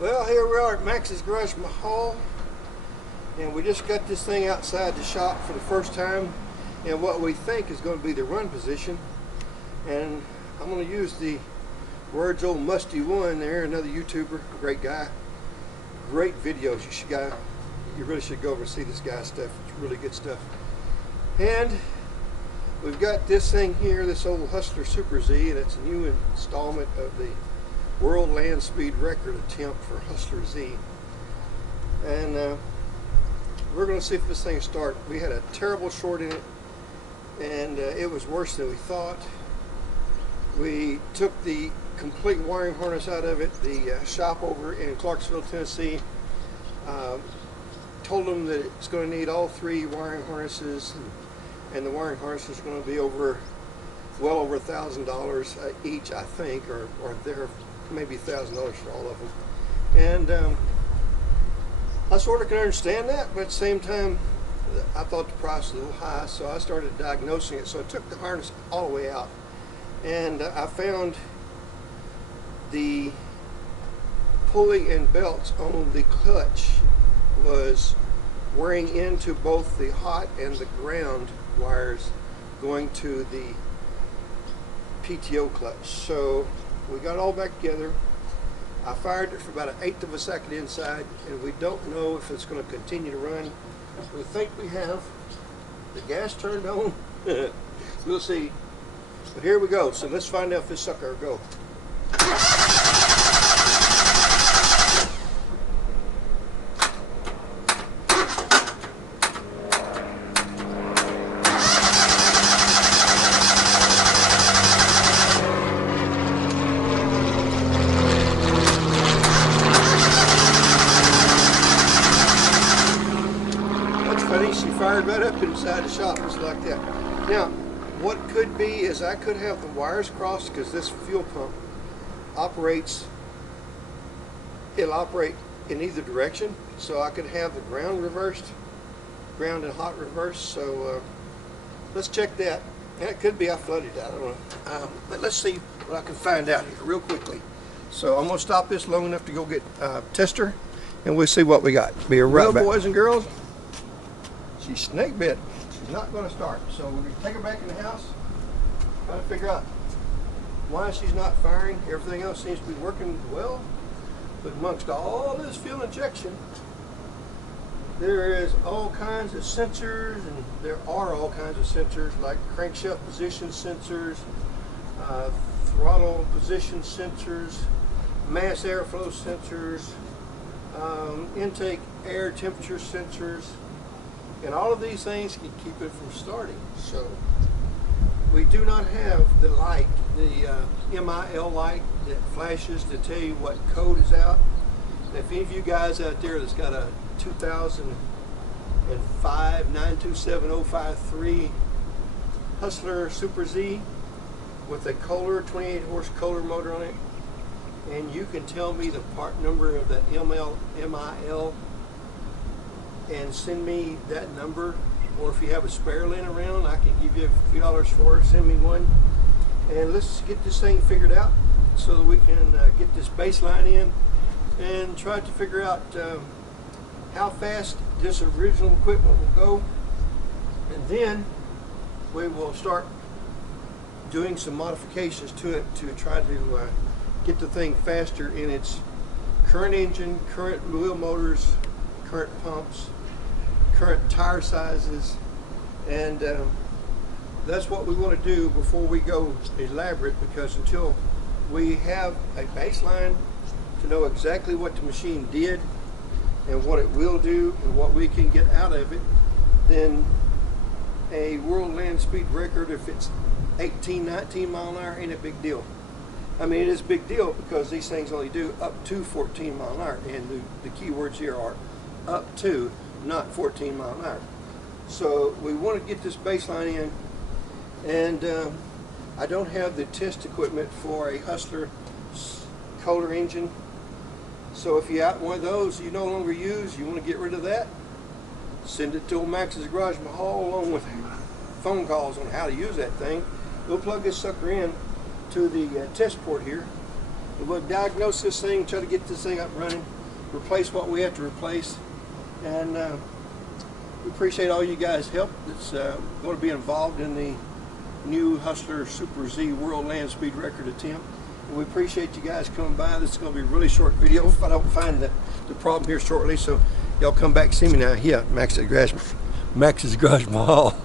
Well, here we are at Max's Garage Mahal, and we just got this thing outside the shop for the first time in what we think is going to be the run position. And I'm going to use the words old Musty One there, another YouTuber, great guy, great videos. You really should go over and see this guy's stuff. It's really good stuff. And we've got this thing here, this old Hustler Super Z, and it's a new installment of the World Land Speed Record attempt for Hustler Z. And we're going to see if this thing starts. We had a terrible short in it, and it was worse than we thought. We took the complete wiring harness out of it. The shop over in Clarksville, Tennessee, told them that it's going to need all three wiring harnesses, and the wiring harness is going to be well over $1,000 each, I think, or they're maybe $1,000 for all of them. And I sort of can understand that, but at the same time, I thought the price was a little high, so I started diagnosing it. So I took the harness all the way out, and I found the pulley and belts on the clutch was wearing into both the hot and the ground wires going to the PTO clutch. So we got it all back together. I fired it for about 1/8 of a second inside, and we don't know if it's going to continue to run. We think we have. The gas turned on. We'll see. But here we go. So let's find out if this sucker will go. She fired right up inside the shop just like that. Now, what could be is I could have the wires crossed, because this fuel pump it'll operate in either direction. So I could have the ground reversed, ground and hot reversed. So let's check that. And it could be I flooded that, I don't know. But let's see what I can find out here real quickly. So I'm going to stop this long enough to go get a tester, and we'll see what we got. Be right back. Boys and girls, she's snake bit. She's not going to start. So we're going to take her back in the house, try to figure out why she's not firing. Everything else seems to be working well. But amongst all this fuel injection, there is all kinds of sensors, and there are all kinds of sensors like crankshaft position sensors, throttle position sensors, mass airflow sensors, intake air temperature sensors. And all of these things can keep it from starting. So we do not have the light, the MIL light that flashes to tell you what code is out. And if any of you guys out there that's got a 2005 927053 Hustler Super Z with a Kohler 28 horse Kohler motor on it, and you can tell me the part number of that MIL and send me that number, or if you have a spare laying around, I can give you a few dollars for it. Send me one, and let's get this thing figured out so that we can get this baseline in and try to figure out how fast this original equipment will go, and then we will start doing some modifications to it to try to get the thing faster in its current engine, current wheel motors, current pumps, current tire sizes, and that's what we want to do before we go elaborate, because until we have a baseline to know exactly what the machine did and what it will do and what we can get out of it, then a world land speed record, if it's 18, 19 mile an hour, ain't a big deal. I mean, it is a big deal because these things only do up to 14 mile an hour, and the key words here are up to, not 14 mile an hour. So we want to get this baseline in, and I don't have the test equipment for a Hustler Kohler engine. So if you got one of those you no longer use, you want to get rid of that, send it to Max's Garage Mahal along with phone calls on how to use that thing. We'll plug this sucker in to the test port here, We'll diagnose this thing, try to get this thing up running, replace what we have to replace, and we appreciate all you guys' help that's going to be involved in the new Hustler Super Z World Land Speed Record attempt. And we appreciate you guys coming by. This is going to be a really short video if I don't find the problem here shortly. So y'all come back and see me now here at MaxsGarajMahal.